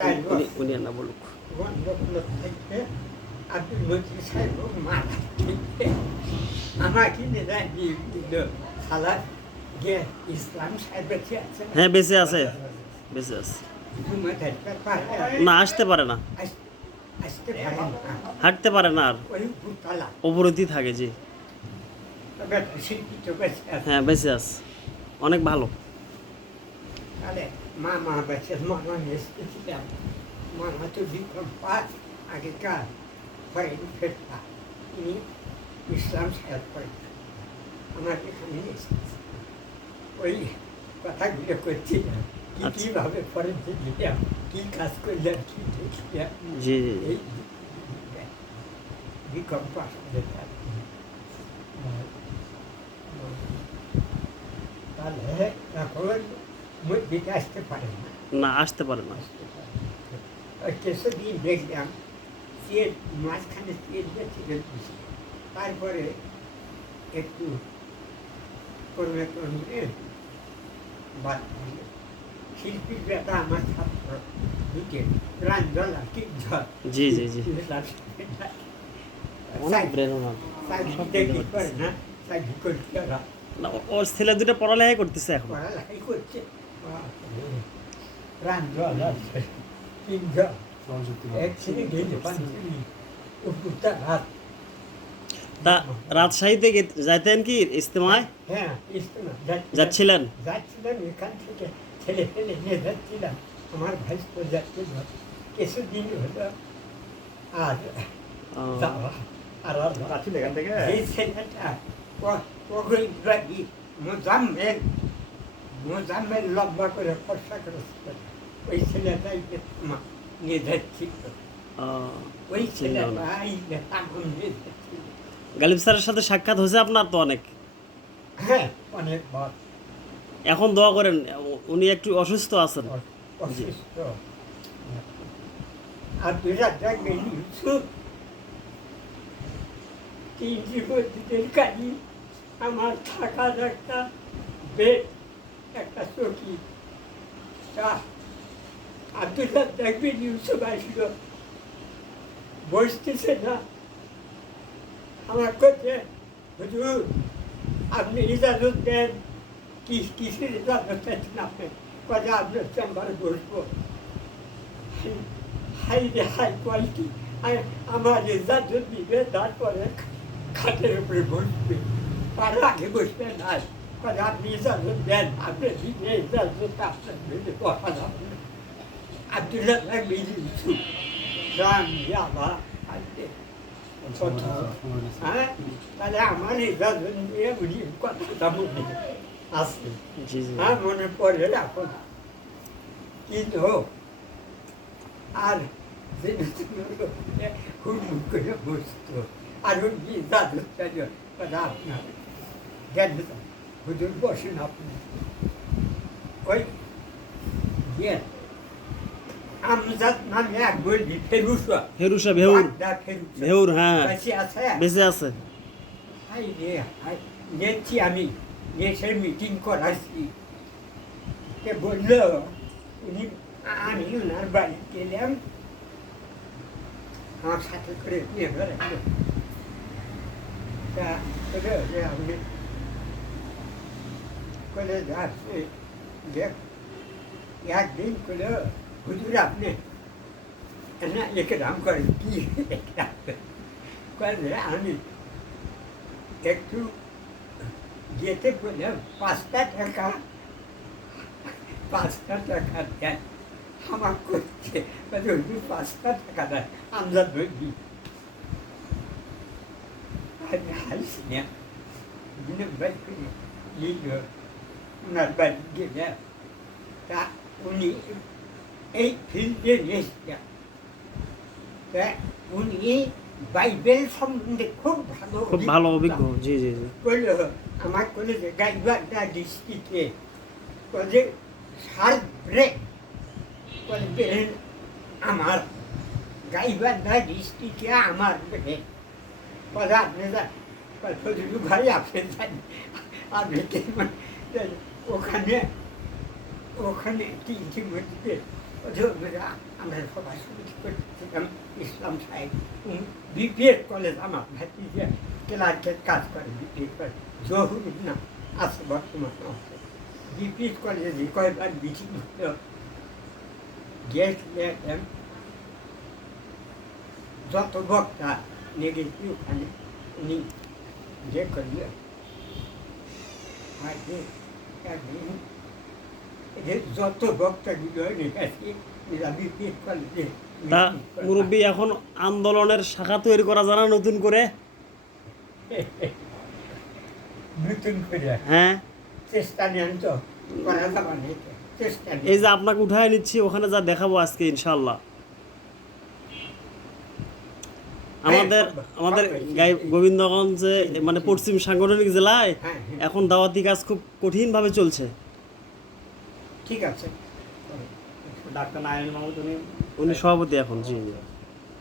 উনি না বলুক। আব্দুল মজিদ সাহেব মারা আমাকে সালা গিয়ে ইসলাম সাহেব বেঁচে আছে। হ্যাঁ বেঁচে আছে, বেঁচে আছে। না আসতে পারে না, আসতে পারে না, হাঁটতে পারে না, আর ওই ভূতলা অবরোধই থাকে। জি শিল্পী তো বেঁচে আছে। হ্যাঁ বেঁচে আছে, অনেক ভালো। তাহলে মা বেঁচে মামা এসেছিলাম। মামা তো বিক্রম পাঠ আগেকার ফরেন ফেরতা, তিনি ইসলাম সাহেব করেন আমার এখানে এসেছে। ওই কথাগুলো করছিলাম, কীভাবে ফরেন গেলাম, কী কাজ করলাম, কী দেখলাম। জি এই বিক্রম পাঠ তাহলে এখন দিকে আসতে পারে না। না আসতে পারে না। কিছুদিন দেখলাম সিএড মাঝখানে সিএড ছিলেন, তারপরে একটু কর্মে বাদ দিল। শিল্পীর ব্যাপার আমার ছাত্র দুটো প্রাঞ্জল আর কিঞ্জল। জি জি জি অনেক প্রেরণা। করে না, চাকরি করতে ওরা না, ওর ছেলে দুটো পড়ালেখা করতেছে এখন। পড়ালেখাই করছে। প্রাঞ্জল আর কিঞ্জল এক ছেলে গেলে তা রাজশাহীতে যাইতেন কি ইজতেমায়? হ্যাঁ ইজতেমা যাচ্ছিলেন? যাচ্ছিলাম, এখান থেকে ছেলে ফেলে নিয়ে যাচ্ছিলাম। আমার ভাই তো যাচ্ছিল, কিছুদিন হলো আর যাওয়া। আর এখান থেকে এই ছেলেটা মোজাম্মেল লম্বা করে ফর্সা করেছিল, ওই ছেলেটাই নিয়ে যাচ্ছিল। ওই ছেলেটাই নিয়ে যাচ্ছিল। গালিব স্যারের সাথে সাক্ষাৎ হয়েছে আপনার তো অনেক? হ্যাঁ অনেকবার। এখন দোয়া করেন, উনি একটু অসুস্থ আছেন। অসুস্থ। আর দুটা দেখবেন ইউসুফ তিন জীবতীদের কাজী, আমার থাকার একটা বেড, একটা চৌকি। আব্দুল্লাহ দেখবেন ইউসুফ আসলো, বসতেছে না, আমার কাছে হুজুর আপনি ইজাজত দেন। কিসের ইজাজত চাইছেন আপনি? কাজে আপনার চেম্বারে বসবো। হাই রে হাই কোয়ালিটি, আমার ইজাজত দিবে, তারপরে খাটের উপরে বসবে, তার আগে বসবে না। কাজে আপনি ইজাজত দেন, আপনি দিনে ইজাজত আপনার বেঁধে বসা যাবে না। আব্দুল্লাহ ইউসুফ রাম ইয়াবা আসবে। হ্যাঁ তাহলে আমার ইজাজত নিয়ে উনি কথাটা মনে আসবে। হ্যাঁ মনে পড়ে রাখো না। কিন্তু আর হুড়মুড় করে বসতো, আর উনি ইজাজতটা আপনার জ্ঞান হুজুর বসেন আপনি। ওই ইয়ে আমজাদ নামে এক বলবি ফেরুসা, ভেউর, হ্যাঁ বেঁচে আছে। বেঁচে আছে। হাই রে হাই, গেছি আমি, দেশের মিটিং করাচ্ছি। কে বলল উনি, আমি ওনার বাড়ি গেলাম, আমার সাথে করে নিয়ে বেড়ালো। তা আপনি করে যাচ্ছে, একদিন করে হুজুর আপনি একরাম করেন কি? আমি একটু যেতে বললাম 5টা টাকা দেন। আমার করছে 5টা টাকা দেন, আমরা ধরি। আমি হাসি না, বাড়ি করে নিল, ওনার বাড়ি গেলাম। তা উনি এই ফিল্ডে এসছেন, তা উনি বাইবেল সম্বন্ধে খুব ভালো অভিজ্ঞ। জি জি জি বললো, আমার কলেজে গাইবান্ধা ডিস্ট্রিক্টে কলেজে সার্ক ব্রেক বলবেন, আমার গাইবান্ধা ডিস্ট্রিক্টে আমার ব্রেক কথা আপনি ভাই আপনি জানি আপনি ওখানে 3টি মসজিদে আমরা সবাই সমিতি করতেছিলাম ইসলাম সাহেব বিপিএড কলেজ আমার ভাতিজা ক্লার্কের কাজ করে বিপিএড কলেজ জহুরুল না আছে বর্তমানে বিপিএড কলেজে কয়েকবার মিটিং হলো গেছিলাম যত বক্তা নেগেছি ওখানে উনি যে করলে একদিন যত বক্তাগুলো গেছি বিপিএড কলেজে তা মুরব্বী এখন আন্দোলনের শাখা তৈরি করা জানা নতুন করে? নতুন করে হ্যাঁ, চেষ্টা নেন তো করা যাবে না চেষ্টা এই যে আপনাকে উঠায় নিচ্ছি ওখানে যা দেখাবো আজকে ইনশাআল্লাহ। আমাদের আমাদের গোবিন্দগঞ্জে মানে পশ্চিম সাংগঠনিক জেলায় হ্যাঁ, হ্যাঁ। এখন দাওয়াতি কাজ খুব কঠিনভাবে চলছে। ঠিক আছে ডাক্তার নারায়ণ মাহমুদ উনি সভাপতি এখন। জি জি।